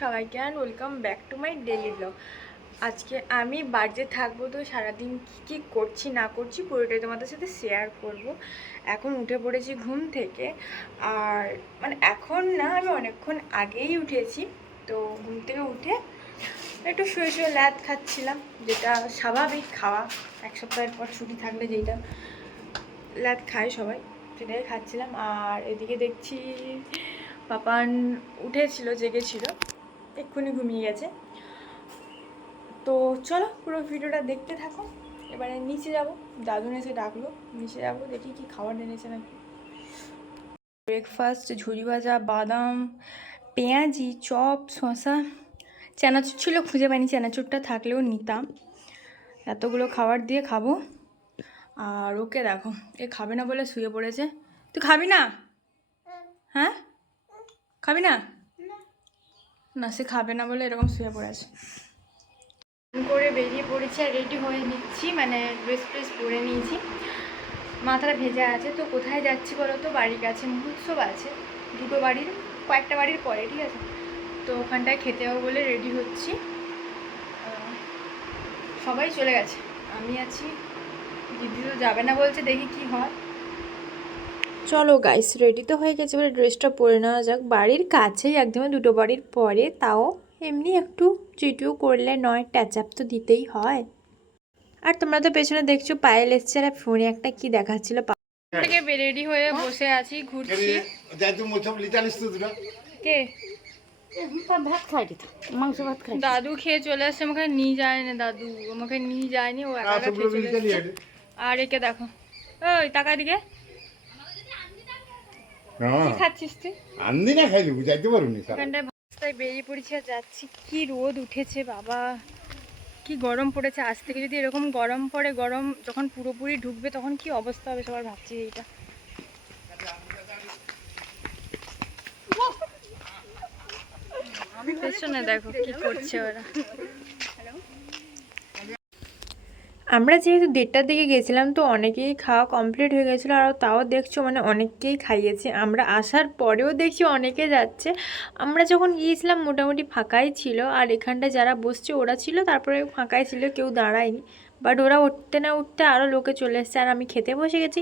সবাইকে and welcome back to my daily blog. আজকে আমি বাড়িতে থাকবো, তো সারাদিন কী করছি না করছি পুরোটাই তোমাদের সাথে শেয়ার করব। এখন উঠে পড়েছি ঘুম থেকে, আর মানে এখন না, আমি অনেকক্ষণ আগেই উঠেছি। তো ঘুম থেকে উঠে একটু শুয়ে শুয়ে ল্যাদ খাচ্ছিলাম, যেটা স্বাভাবিক খাওয়া। এক সপ্তাহের পর ছুটি থাকলে যেটা ল্যাদ খায় সবাই, সেটাই খাচ্ছিলাম। আর এদিকে দেখছি পাপান উঠেছিল, জেগেছিল, এক্ষুনি ঘুমিয়ে গেছে। তো চলো পুরো ভিডিওটা দেখতে থাকো। এবারে নিচে যাব, দাদু এসে ডাকলো, নিচে যাব, দেখি কি খাবার এনেছে নাকি। ব্রেকফাস্ট ঝুরি ভাজা, বাদাম, পেঁয়াজি, চপ, শসা, চানাচুর ছিল, খুঁজে পাইনি, চানাচুরটা থাকলেও নিতাম। এতগুলো খাবার দিয়ে খাবো। আর ওকে দেখো, এ খাবে না বলে শুয়ে পড়েছে। তুই খাবি না? হ্যাঁ, খাবি না? না, সে খাবে না বলে এরকম শুয়ে পড়েছে। করে বেরিয়ে পড়েছি আর রেডি হয়ে নিচ্ছি, মানে ড্রেস ট্রেস পরে নিয়েছি, মাথাটা ভেজা আছে। তো কোথায় যাচ্ছি বলো তো? বাড়ির কাছে মহোৎসব আছে, দুটো বাড়ির, কয়েকটা বাড়ির পরে, ঠিক আছে? তো ওখানটায় খেতে যাবো বলে রেডি হচ্ছি। সবাই চলে গেছে, আমি আছি। দিদি তো যাবে না বলছে, দেখি কি হয়। চলো গাইস, রেডি তো হয়ে গেছে, এবার ড্রেসটা পরে নেওয়া যাক। বাড়ির কাছেই একদম, দুটো বাড়ির পরে, তাও এমনি একটু চিটিও করলে নয়, ট্যাচ আপ তো দিতেই হয়। আর তোমরা তো পেছনে দেখছো পায়েল এসছে, আর ফোনে একটা কি দেখাচ্ছিল। থেকে রেডি হয়ে বসে আছি, ঘুরছি। কে? ভাত খাই মাংস ভাত খাই। দাদু খেয়ে চলে আসছে, আমাকে নিয়ে যায় না। দাদু আমাকে নিয়ে যায়নি, ও একা একা খেয়ে চলে এসছে। আর একে দেখো, ওই টাকা দিকে কি খাচ্ছিস তুই? আন্দি না খাইলি বুঝাইতে পারুনি স্যার। এখানটায় রাস্তায় বেরিয়ে পড়েছি আর যাচ্ছি। কি রোদ উঠেছে বাবা, কি গরম পড়েছে। আজ থেকে যদি এরকম গরম পড়ে, গরম যখন পুরোপুরি ঢুকবে তখন কি অবস্থা হবে সবার, ভাবছি এইটা। পেছনে দেখো কি করছে ওরা। আমরা যেহেতু 1:30টার দিকে গেছিলাম, তো অনেকেই খাওয়া কমপ্লিট হয়ে গেছিলো। আর তাও দেখছো মানে অনেককেই খাইয়েছে। আমরা আসার পরেও দেখছি অনেকে যাচ্ছে। আমরা যখন গিয়েছিলাম মোটামুটি ফাঁকাই ছিল, আর এখানটা যারা বসছে ওরা ছিল, তারপরে ফাঁকাই ছিল, কেউ দাঁড়ায়নি। বাট ওরা উঠতে না উঠতে আরও লোকে চলে এসছে, আর আমি খেতে বসে গেছি।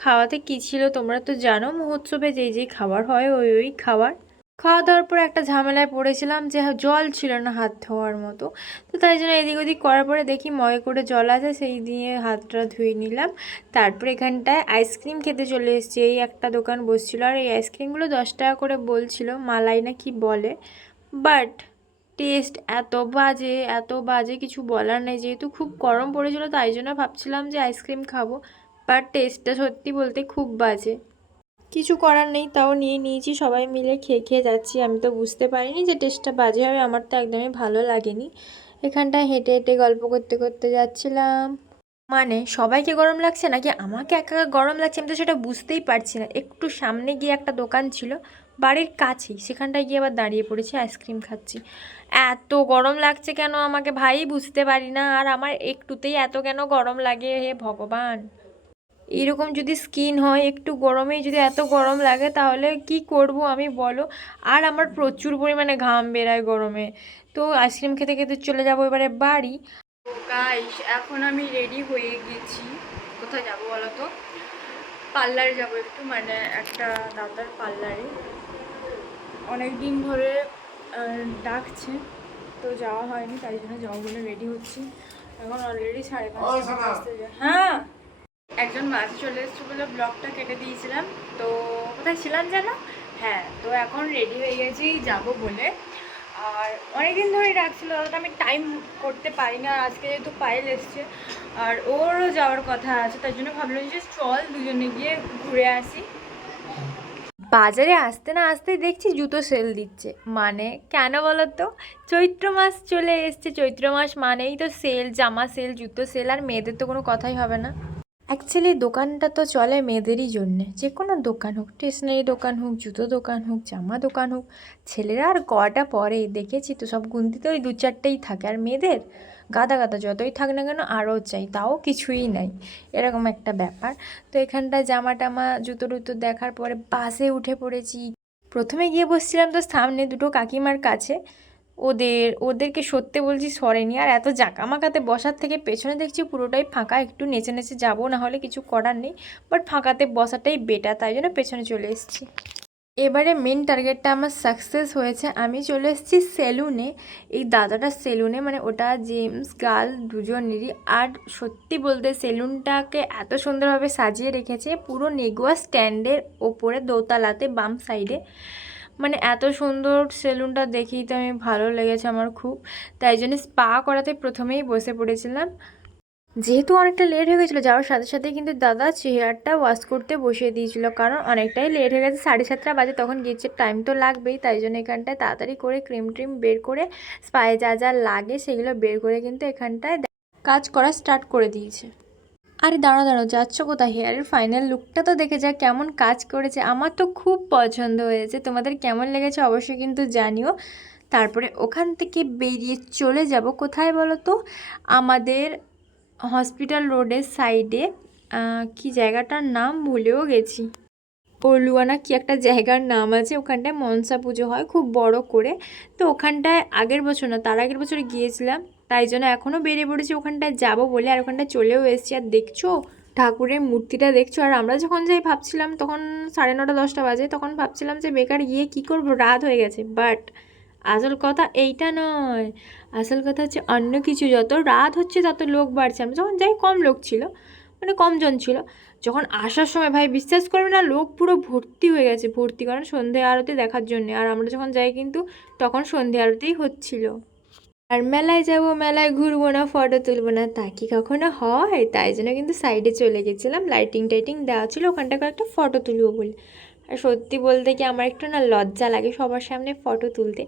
খাওয়াতে কী ছিল তোমরা তো জানো, মহোৎসবে যেই খাবার হয় ওই খাবার। খাওয়া দাওয়ার পর একটা ঝামেলায় পড়েছিলাম যে জল ছিল না হাত ধোয়ার মতো। তো তাই জন্য এদিক ওদিক করার পরে দেখি মগে করে জল আছে, সেই দিয়ে হাতটা ধুয়ে নিলাম। তারপরে এখানটায় আইসক্রিম খেতে চলে এসেছি। এই একটা দোকান বসছিল, আর এই আইসক্রিমগুলো 10 টাকা করে বলছিল, মালাই না কি বলে। বাট টেস্ট এত বাজে কিছু বলার নেই। যেহেতু খুব গরম পড়েছিল, তাই জন্য ভাবছিলাম যে আইসক্রিম খাবো, বাট টেস্টটা সত্যি বলতে খুব বাজে। কিছু করার নেই, তাও নিয়ে নিয়েছি, সবাই মিলে খেয়ে খেয়ে যাচ্ছি। আমি তো বুঝতে পারিনি যে টেস্টটা বাজে হবে, আমার তো একদমই ভালো লাগেনি। এখানটায় হেঁটে হেঁটে গল্প করতে করতে যাচ্ছিলাম। মানে সবাইকে গরম লাগছে নাকি আমাকে একা একা গরম লাগছে, আমি তো সেটা বুঝতেই পারছি না। একটু সামনে গিয়ে একটা দোকান ছিল বাড়ির কাছেই, সেখানটায় গিয়ে আবার দাঁড়িয়ে পড়েছি, আইসক্রিম খাচ্ছি। এত গরম লাগছে কেন আমাকে ভাই, বুঝতে পারি না। আর আমার একটুতেই এত কেন গরম লাগে, হে ভগবান। এইরকম যদি স্কিন হয়, একটু গরমেই যদি এত গরম লাগে, তাহলে কি করব আমি বলো। আর আমার প্রচুর পরিমাণে ঘাম বেরায় গরমে। তো আইসক্রিম খেতে খেতে চলে যাবো এবারে বাড়ি। তো গাইস, এখন আমি রেডি হয়ে গেছি। কোথায় যাবো বলো তো? পার্লারে যাবো একটু, মানে একটা দাদার পার্লারে। অনেক দিন ধরে ডাকছে, তো যাওয়া হয়নি, তাই জন্য যাবো বলে রেডি হচ্ছি। এখন অলরেডি 5:30 বাজতে যায়। হ্যাঁ, একজন মাঝে চলে এসছে বলে ব্লগটা কেটে দিয়েছিলাম। তো কোথায় ছিলাম যেন? হ্যাঁ, তো এখন রেডি হয়ে গেছি যাব বলে। আর অনেকদিন ধরেই ডাকছিল, দাদা আমি টাইম করতে পারি না। আজকে যেহেতু পায়েল এসছে আর ওরও যাওয়ার কথা আছে, তাই জন্য ভাবলাম যে চল দুজনে গিয়ে ঘুরে আসি। বাজারে আসতে না আসতেই দেখছি জুতো সেল দিচ্ছে। মানে কেন বলো তো? চৈত্র মাস চলে এসছে, চৈত্র মাস মানেই তো সেল, জামা সেল, জুতো সেল, আর মেয়েদের তো কোনো কথাই হবে না। অ্যাকচুয়ালি দোকানটা তো চলে মেয়েদেরই জন্যে, যে কোনো দোকান হোক, স্টেশনারি দোকান হোক, জুতো দোকান হোক, জামা দোকান হোক। ছেলেরা আর কটা পরে দেখেছি তো, সব গুনতিতে ওই 2-4টেই থাকে। আর মেয়েদের গাদা গাদা যতই থাক না কেন আরও চাই, তাও কিছুই নাই, এরকম একটা ব্যাপার। তো এখানটায় জামা টামা জুতো টুতো দেখার পরে বাসে উঠে পড়েছি। প্রথমে গিয়ে বসছিলাম তো সামনে দুটো কাকিমার কাছে, ওদেরকে সত্যি বলছি সরেনি। আর এত জাঁকামাকাতে বসার থেকে পেছনে দেখছি পুরোটাই ফাঁকা, একটু নেচে নেচে যাবো, না হলে কিছু করার নেই, বাট ফাঁকাতে বসাটাই বেটার, তাই জন্য পেছনে চলে এসেছি। এবারে মেন টার্গেটটা আমার সাকসেস হয়েছে, আমি চলে এসেছি সেলুনে। এই দাদাটার সেলুনে, মানে ওটা জেন্টস গার্ল দুজনেরই। আর সত্যি বলতে সেলুনটাকে এত সুন্দরভাবে সাজিয়ে রেখেছে, পুরো নেগুয়া স্ট্যান্ডের ওপরে দোতলাতে বাম সাইডে, মানে এত সুন্দর সেলুনটা দেখেই তো আমি ভালো লেগেছে আমার খুব, তাই জন্য স্পা করাতে প্রথমেই বসে পড়েছিলাম। যেহেতু অনেকটা লেট হয়ে গেছিলো, যাওয়ার সাথে সাথে কিন্তু দাদা চেয়ারটা ওয়াশ করতে বসিয়ে দিয়েছিল, কারণ অনেকটাই লেট হয়ে গেছে, 7:30 বাজে, তখন গিয়েছে, টাইম তো লাগবেই, তাই জন্য এখানটায় তাড়াতাড়ি করে ক্রিম ট্রিম বের করে স্পায়ে যা যা লাগে সেগুলো বের করে কিন্তু এখানটায় কাজ করা স্টার্ট করে দিয়েছে। আরে দাঁড়াও যাচ্ছ কোথায়? হেয়ারের ফাইনাল লুকটা তো দেখে যা, কেমন কাজ করেছে, আমার তো খুব পছন্দ হয়েছে, তোমাদের কেমন লেগেছে অবশ্যই কিন্তু জানিও। তারপরে ওখান থেকে বেরিয়ে চলে যাব কোথায় বলো তো, আমাদের হসপিটাল রোডের সাইডে, কি জায়গাটার নাম ভুলেও গেছি, পলুয়ানা কি একটা জায়গার নাম আছে, ওখানটায় মনসা পুজো হয় খুব বড় করে। তো ওখানটায় আগের বছর না তার আগের বছর গিয়েছিলাম, তাই জন্য এখনও বেরিয়ে পড়েছি ওখানটায় যাব বলে, আর ওখানটায় চলেও এসেছি। আর দেখছো ঠাকুরের মূর্তিটা দেখছো, আর আমরা যখন যাই ভাবছিলাম তখন 9:30-10টা বাজে, তখন ভাবছিলাম যে বেকার গিয়ে কি করব, রাত হয়ে গেছে। বাট আসল কথা এইটা নয়, আসল কথা হচ্ছে অন্য কিছু, যত রাত হচ্ছে তত লোক বাড়ছে। আমরা যখন যাই কম লোক ছিল, মানে কম জন ছিল, যখন আসার সময় ভাই বিশ্বাস করবে না, লোক পুরো ভর্তি হয়ে গেছে, ভর্তি, কারণ সন্ধে আরতি দেখার জন্য। আর আমরা যখন যাই কিন্তু তখন সন্ধে আরতিই হচ্ছিল। আর মেলায় যাব, মেলায় ঘুরবো না, ফটো তুলবো না, তা কি কখনো হয়? তাই জন্য কিন্তু সাইডে চলে গেছিলাম, লাইটিং টাইটিং দেওয়া ছিল ওখানটা, কয়েকটা ফটো তুলবো বলে। আর সত্যি বলতে কি আমার একটু না লজ্জা লাগে সবার সামনে ফটো তুলতে।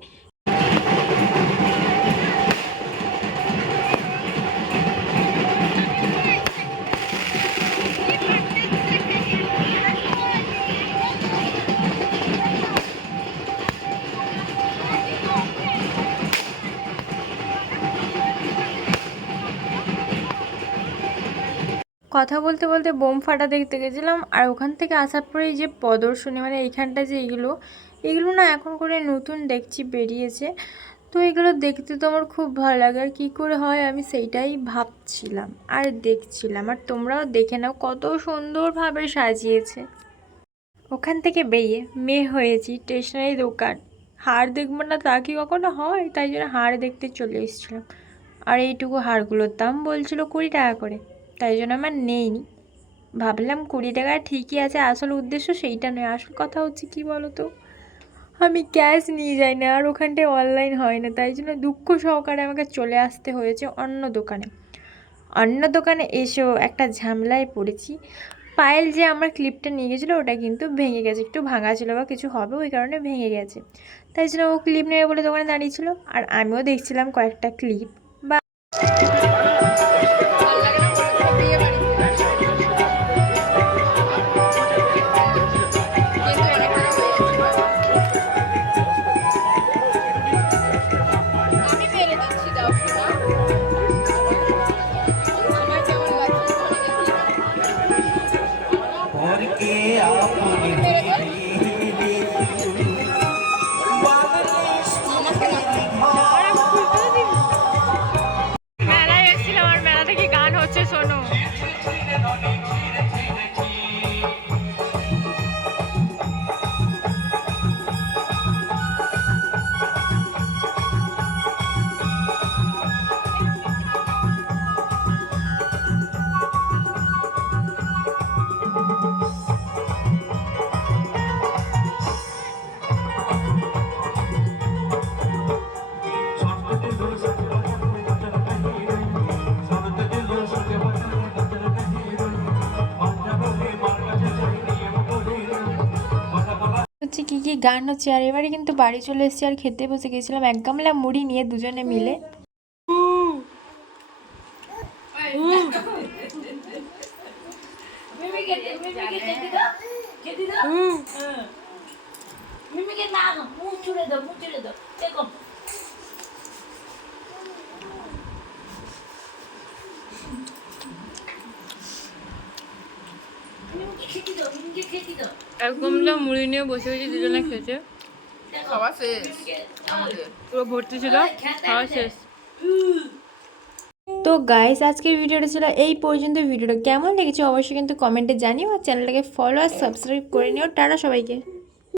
কথা বলতে বলতে বোম ফাটা দেখতে গেছিলাম। আর ওখান থেকে আসার পরে এই যে প্রদর্শনী, মানে এইখানটা যে এগুলো না এখন করে নতুন দেখছি বেরিয়েছে, তো এগুলো দেখতে তো আমার খুব ভালো লাগে। আর কী করে হয় আমি সেইটাই ভাবছিলাম আর দেখছিলাম। আর তোমরাও দেখে নাও কত সুন্দরভাবে সাজিয়েছে। ওখান থেকে বেরিয়ে মেয়ে হয়েছি স্টেশনারি দোকান, হার দেখবো না তা কি কখনো হয়? তাই জন্য হার দেখতে চলে এসেছিলাম। আর এইটুকু হারগুলোর দাম বলছিল 20 টাকা করে, তাই জন্য আমার নেইনি, ভাবলাম 20 টাকা ঠিকই আছে, আসল উদ্দেশ্য সেইটা নয়। আসল কথা হচ্ছে কি বলো তো, আমি ক্যাশ নিয়ে যাই না, আর ওখানটায় অনলাইন হয় না, তাই জন্য দুঃখ সহকারে আমাকে চলে আসতে হয়েছে অন্য দোকানে। অন্য দোকানে এসেও একটা ঝামেলায় পড়েছি। পায়েল যে আমার ক্লিপটা নিয়ে গেছিলো ওটা কিন্তু ভেঙে গেছে, একটু ভাঙা ছিল বা কিছু হবে ওই কারণে ভেঙে গেছে, তাই জন্য ও ক্লিপ নেবে বলে দোকানে দাঁড়িয়েছিল। আর আমিও দেখছিলাম কয়েকটা ক্লিপ। বা মেলায় এসেছিলাম, আর মেলা থেকে গান হচ্ছে, শোনো। হচ্ছে কি কি গান হচ্ছে। আর এবারে কিন্তু বাড়ি চলে এসেছি, আর খেতে বসে গেছিলাম 1 গামলা মুড়ি নিয়ে দুজনে মিলে। এক গামলা মুড়ি নিয়ে বসে গেছি দুজনে খেতে। খাওয়া শেষ আমাদের। পুরো ভর্তি ছিল, খাওয়া শেষ। তো গাইস আজকের ভিডিওটা ছিল এই পর্যন্ত। ভিডিওটা কেমন লেগেছে অবশ্যই কিন্তু কমেন্টে জানিও, আর চ্যানেলটাকে ফলো আর সাবস্ক্রাইব করে নিও। টাটা সবাইকে।